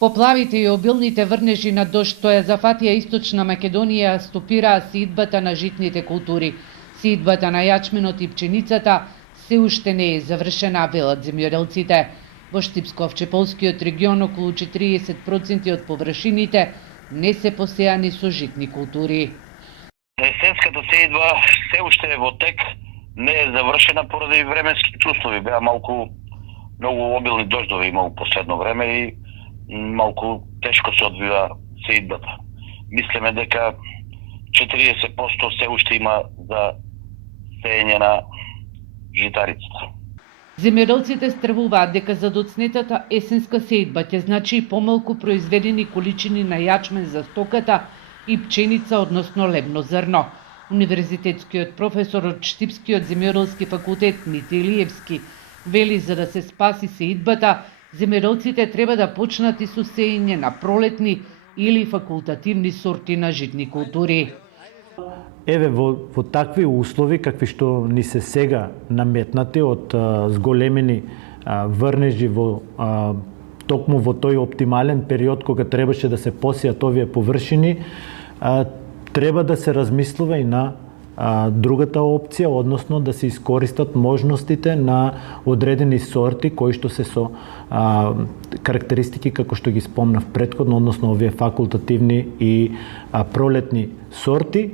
Поплавите и обилните врнежи на дожд тоа зафатија Источна Македонија стопираа сеидбата на житните култури. Сеидбата на јачменот и пченицата се уште не е завршена, велат земјоделците. Во Штипско-Овчеполскиот регион околу 40% од површините не се посеани со житни култури. Есенската сеидба се уште е во тек, не е завршена поради временските услови. Беа многу обилни дождови има у последно време и малку тешко се одвива сеидбата. Мислиме дека 40% се уште има за сеење на житарицата. Земјоделците стравуваат дека за доцнетата есенска сеидба ќе значи и помалку произведени количини на јачмен за стоката и пченица, односно лебно зрно. Универзитетскиот професор од Штипскиот земјоделски факултет Мите Илиевски вели за да се спаси сеидбата, земјоделците треба да почнат и со сеење на пролетни или факултативни сорти на житни култури. Еве во такви услови какви што ни се сега наметнати од зголемени врнежи токму во тој оптимален период кога требаше да се посеат овие површини, треба да се размислува и на другата опција, односно да се искористат можностите на одредени сорти кои што се со карактеристики како што ги спомнав претходно, односно овие факултативни и пролетни сорти.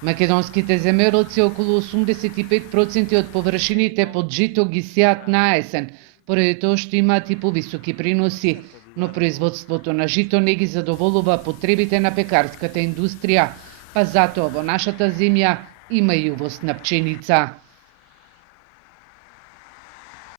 Македонските земјоделци околу 85% од површините под жито ги сеат на есен, поради тоа што имаат и повисоки приноси, но производството на жито не ги задоволува потребите на пекарската индустрија, па затоа во нашата земја има и увоз на пченица.